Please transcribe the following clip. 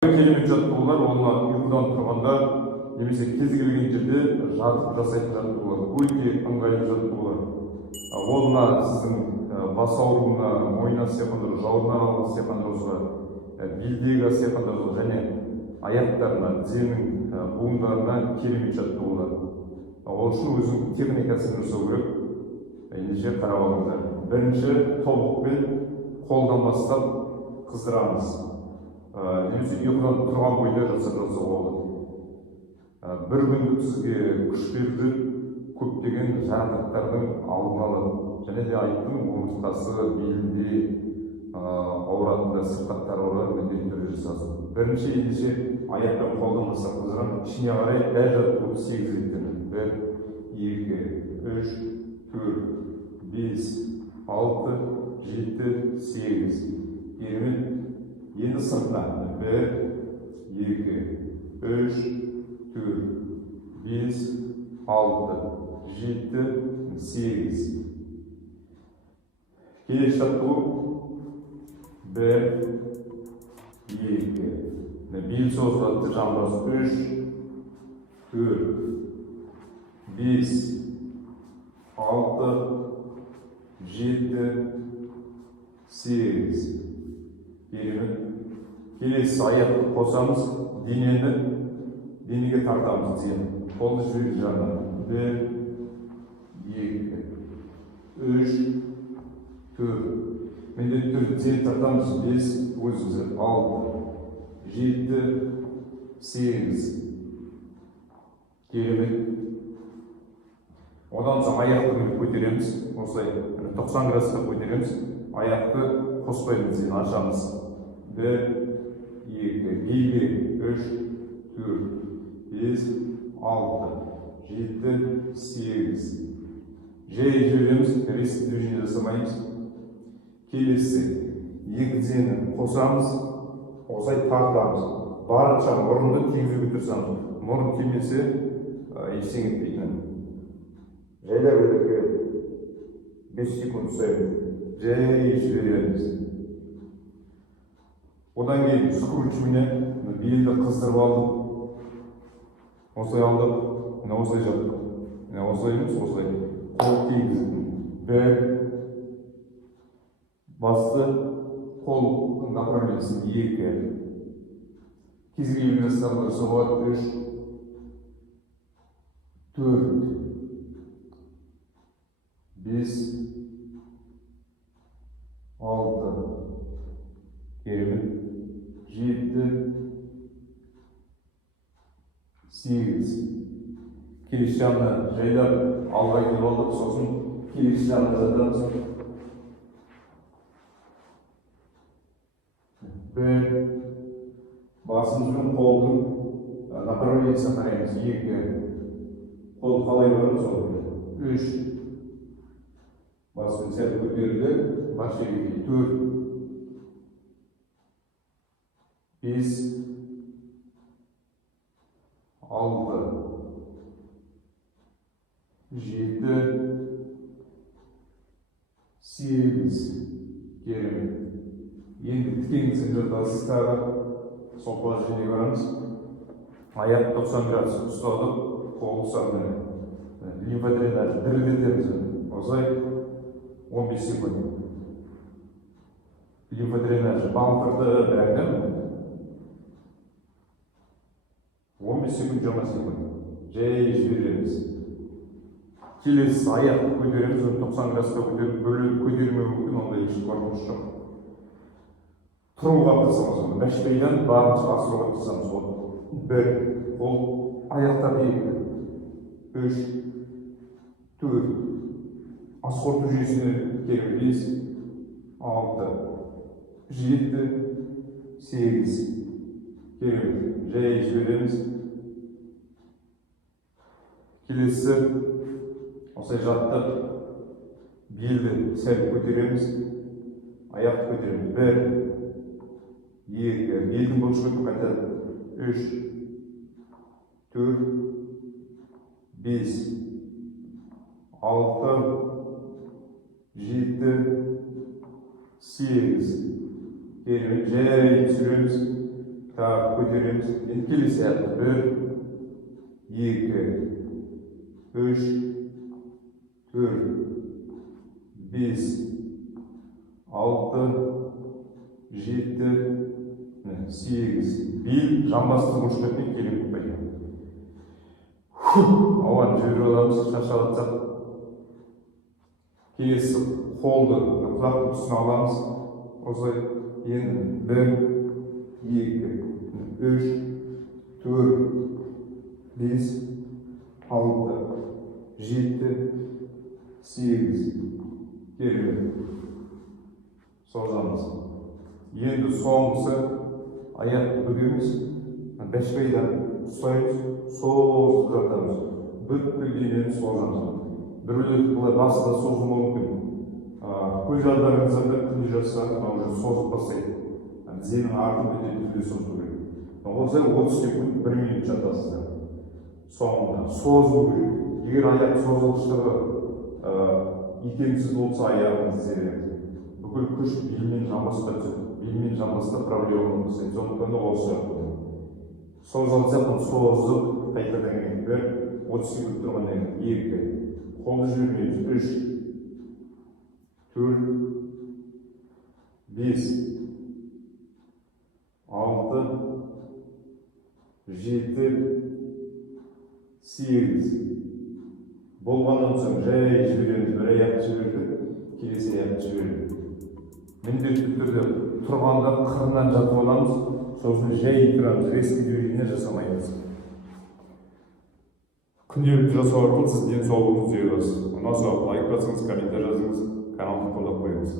Керемет жаттығулар олар ұйқыдан тұрғанда немесе кез келген жерде жатып жасайтын жаттығулар. Өте ыңғайлы жаттығулар. Ол мына сіздің бас ауруына, мойын астиқандыру, жауырын аралық астиқандыруға, белдегі астиқандыруға және аяқтарына, тізенің буындарына керемет жаттығулар. Ол үшін өзінің техникасын жасау керек. Ендеше қарап алыңыздар. Бірінші тобықпен қолдан бастап қыздырамыз. Немесе ұйқыдан тұрған бойда жасауға болады. Bir күндік сізге күш берді, көптеген жарақаттардың алдын алады. Және де айттым, омыртқасы, белінде ауыратында сырқаттар ауырады, міндетті түрде жасасын. Бірінші ендеше аяқпен қолдан бастап қыздырам. Ішіне қарай әр жаттығу 8 реттен. 1, 2, 3, 4, 5, 6, 7, 8. Керемет. Енді сыртына 1, 2, 3, 4, 5, 6, 7, 8. Келесі жаттығу 1, 2. Бел созылады, жамбас 3, 4, 5, 6, 7, 8. Келесі аяқты қосамыз, денеге тартамыз тізені. Қолды жүрек жағынан 1, 2, 3, 4. Міндетті түрде тізені тартамыз 5, өзімізді 6, 7, 8. Керемет. Одан соң аяқты көтереміз. Осылай 90 градусқа көтереміз. Аяқты қоспаймыз, тізені ашамыз. 1, 2, 3, 4, 5, 6, 7, 8. Жай жібереміз, резкий движение жасамаймыз. Келесі екі тізені қосамыз, осылай тартамыз. Барынша мұрынды тигізуге тырысамыз. Мұрын тимесе ештеңе етпейтін. Жайлап өтуге 5 секунд ұстаймыз. Жай жібереміз. Одан кейін скручивание, белді қыздырып алдым. Осылай алдым, осылай жаттым. Осылай емес, осылай. Қол тигізdim. 1, басты қол направлениясын 2. Кез келген жастарды жасауға 3, 4, 5, 6. Керемет. 7, 8. Келесі жағына жайлап алға келіп алдық, сосын келесі жағына жатамыз. 1, басымызбен қолдың направлениясына қараймыз. 2, қол қалай барамыз ол. 3, басымыз сәл көтерілді, бас жерге 4, 5, 6, 7, 8. Керемет. Енді тікеңізін жатасыз тағы. Сол положениеге барамыз. Аяқ 90 градус ұстадық, қол ұстадық. Лимфодренаж дірілдетеміз. Осылай 15 секунд. Лимфодренаж бампырды бірәңден 15 секунд, 20 секунд. Жай жібереміз. Келесі аяқты көтереміз, 90 градусқа көтермеу мүмкін, онда еш қорқыныш жоқ. Тұруға тырысамыз, мәшбейден барынша асыруға тырысамыз. 1, қол аяқтар 2, 3, 4. Ас қорыту жүйесіне келіп 5, 6, 7, 8. Керемет. Жай жібереміз. Келесі осылай жаттық. Белді сәл көтереміз. Аяқты көтереміз. 1, 2. Белдің бұлшығы қайтады. 3, 4, 5, 6, 7, 8. Жай түсіреміз. Так, көтереміз. Енді келесі аяқты. 1, 2, 3, 4, 5, 6, 7, 8. Бел жамбасты бұлшықпен келіп бұтпайды. Ауаны жіберіп аламыз, шашалатсақ. Келесі қолды құлақтың үстіне аламыз. Осылай енді 1, 2, 3, 4, 5, 6, 7, 8. Келіп созамыз. Енді соңғысы аяқты бүгеміз. Бәшбейді ұстаймыз, созып жатамыз. Бүткіл денені созамыз. Біреулер бұлай басында созуы мүмкін. Көз алдарыңызда күнде жатса, уже созып бастайды. Тізенің артын бітетін түрде созу керек. Осылай 30 секунд 1 минут жатасыздар. Соңында созу керек. Егер аяқ созылғыштығы икемсіз болса аяғыңыз тізерлеңіз. Бүкіл күш белмен жамбасқа түседі. Белмен жамбасқа проблема болса, сондықтан осы созылса созып қайтадан кейін 30 секунд тұрғаннан кейін 2, қолды жібермейміз. 3, 4, 5, 6, 7, 8. Болғаннан соң жай жібереміз. Бір аяқты жіберді, келесі аяқты жіберді. Міндетті түрде тұрғанда қырынан жатып аламыз, сосын жай тұрамыз, резкий движение жасамаймыз. Күнделікті жасау арқылы сіз денсаулығыңызды түзей аласыз. Ұнаса лайк басыңыз, комментарий жазыңыз, каналды қолдап қойыңыз.